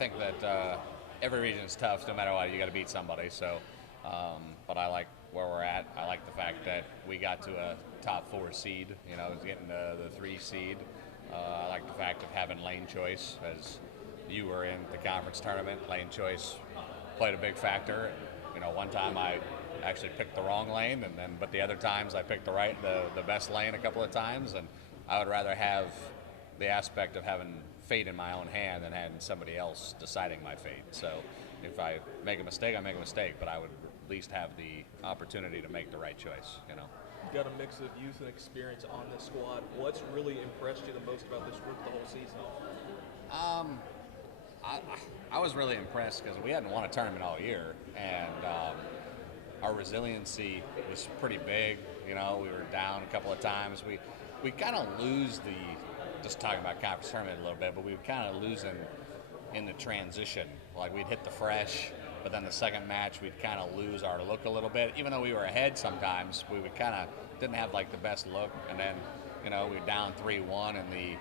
think that every region is tough. No matter what, you got to beat somebody. So, but I like where we're at. I like the fact that we got to a top 4 seed. Getting the 3 seed. I like the fact of having lane choice, as you were in the conference tournament. Lane choice played a big factor. One time I actually picked the wrong lane, but the other times I picked the best lane a couple of times, and I would rather have the aspect of having fate in my own hand than having somebody else deciding my fate. So if I make a mistake, I make a mistake, but I would at least have the opportunity to make the right choice. You've got a mix of youth and experience on this squad. What's really impressed you the most about this group the whole season? I was really impressed because we hadn't won a tournament all year, and our resiliency was pretty big. We were down a couple of times. We kind of lose just talking about conference tournament a little bit, but we would kind of lose in the transition. Like we'd hit the fresh, but then the second match we'd kind of lose our look a little bit. Even though we were ahead sometimes, we would kind of didn't have like the best look, and then we were down 3-1 in the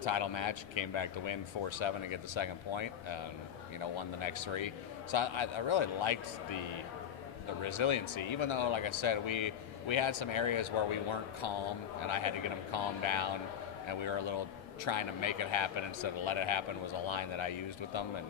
title match, came back to win 4-7 to get the second point, and won the next 3. So I really liked the resiliency, even though, like I said, we had some areas where we weren't calm, and I had to get them calmed down, and we were a little trying to make it happen instead of let it happen was a line that I used with them, and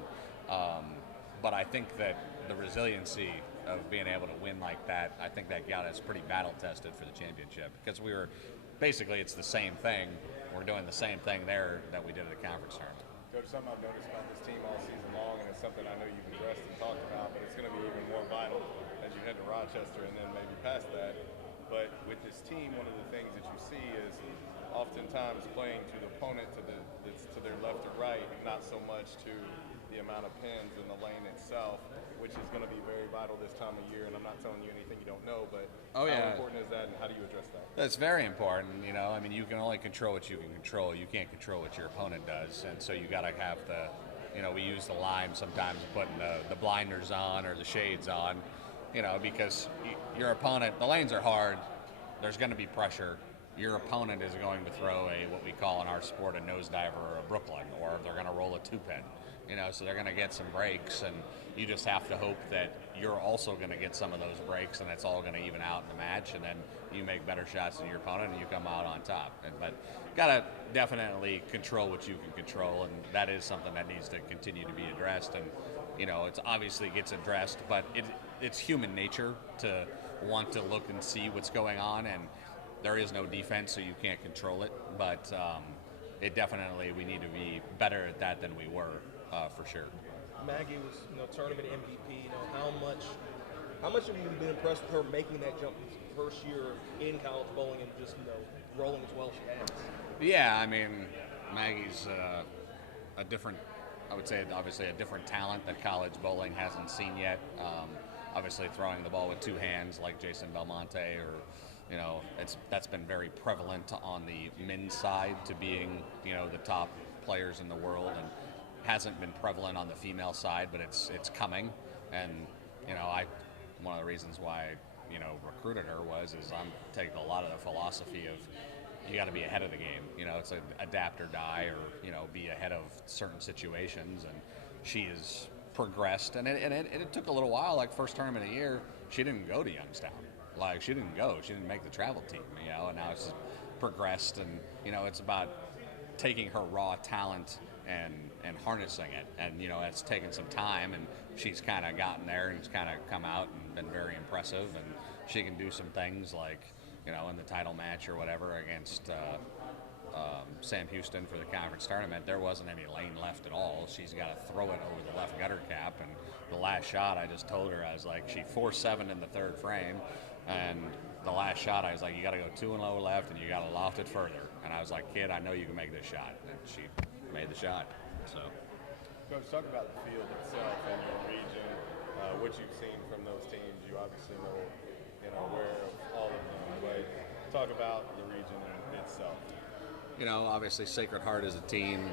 but I think that the resiliency of being able to win like that, I think that got us pretty battle tested for the championship, because we were basically, it's the same thing. We're doing the same thing there that we did at the conference tournament. Coach, something I've noticed about this team all season long, and it's something I know you've addressed and talked about, but it's going to be even more vital as you head to Rochester and then maybe past that. But with this team, one of the things that you see is oftentimes playing to the opponent that's to their left or right, not so much to the amount of pins in the lane itself, which is going to be very vital this time of year. And I'm not telling you anything you don't know, but how important is that, and how do you address that? That's very important. You can only control what you can control. You can't control what your opponent does, and so you got to have we use the line sometimes, putting the blinders on or the shades on, because your opponent, the lanes are hard. There's going to be pressure. Your opponent is going to throw what we call in our sport a nosedive or a Brooklyn, or they're going to roll a 2-pin. So they're going to get some breaks, and you just have to hope that you're also going to get some of those breaks, and it's all going to even out in the match, and then you make better shots than your opponent, and you come out on top. But got to definitely control what you can control, and that is something that needs to continue to be addressed. And it's obviously gets addressed, but it's human nature to want to look and see what's going on, and there is no defense, so you can't control it. But it definitely, we need to be better at that than we were, for sure. Maggie was, tournament MVP. How much have you been impressed with her making that jump first year in college bowling and just rolling as well as she has? Yeah, Maggie's a different, I would say, obviously a different talent that college bowling hasn't seen yet. Obviously, throwing the ball with 2 hands like Jason Belmonte, or that's been very prevalent on the men's side to being the top players in the world, and hasn't been prevalent on the female side, but it's coming. And one of the reasons why recruited her is I'm taking a lot of the philosophy of you got to be ahead of the game. It's an adapt or die, or be ahead of certain situations, and she has progressed, and it took a little while. Like first tournament of the year, she didn't go to Youngstown. Like she didn't make the travel team, and now it's progressed, and it's about taking her raw talent and harnessing it, and it's taken some time, and she's kind of gotten there, and it's kind of come out and been very impressive, and she can do some things like in the title match or whatever against Sam Houston for the conference tournament. There wasn't any lane left at all. She's got to throw it over the left gutter cap, and the last shot, I just told her, I was like, she 4-7 in the third frame, and the last shot, I was like, you got to go 2 and low left, and you got to loft it further. And I was like, kid, I know you can make this shot. And she made the shot. So, Coach, talk about the field itself and your region, what you've seen from those teams. You obviously know, aware of all of them, but talk about the region itself. Obviously Sacred Heart is a team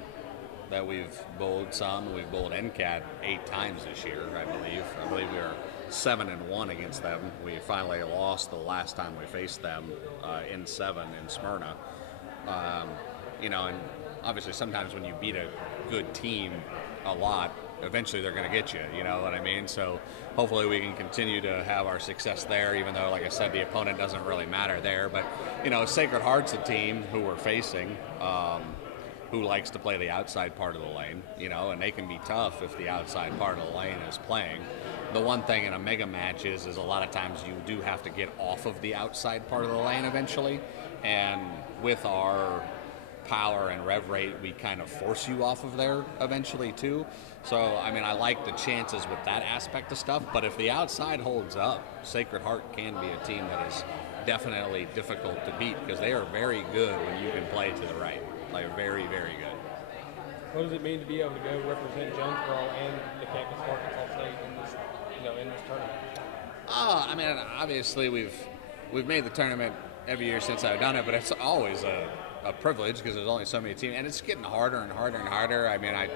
that we've bowled some. We've bowled NCAT 8 times this year, I believe. I believe we were 7-1 against them. We finally lost the last time we faced them in 7 in Smyrna. And obviously sometimes when you beat a good team, a lot, eventually they're going to get you. You know what I mean? So hopefully we can continue to have our success there, even though, like I said, the opponent doesn't really matter there. But Sacred Heart's a team who we're facing. Who likes to play the outside part of the lane, and they can be tough if the outside part of the lane is playing. The one thing in a mega match is a lot of times you do have to get off of the outside part of the lane eventually, and with our power and rev rate, we kind of force you off of there eventually too. So, I like the chances with that aspect of stuff, but if the outside holds up, Sacred Heart can be a team that is definitely difficult to beat because they are very good when you can play to the right. Like, very, very good. What does it mean to be able to go represent Jonesboro and the campus of Arkansas State in this tournament? Obviously we've made the tournament every year since I've done it, but it's always a privilege because there's only so many teams, and it's getting harder and harder and harder. I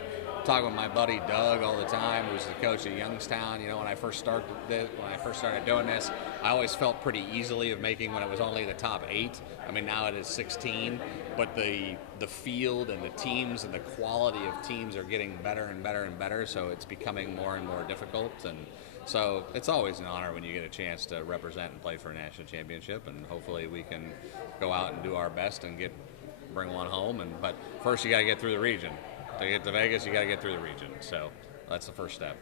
talk with my buddy Doug all the time, who's the coach at Youngstown. When I first started doing this, I always felt pretty easily of making when it was only the top 8. Now it is 16, but the field and the teams and the quality of teams are getting better and better and better, so it's becoming more and more difficult. And so it's always an honor when you get a chance to represent and play for a national championship, and hopefully we can go out and do our best and bring one home. But first you got to get through the region. To get to Vegas, you got to get through the region. So that's the first step.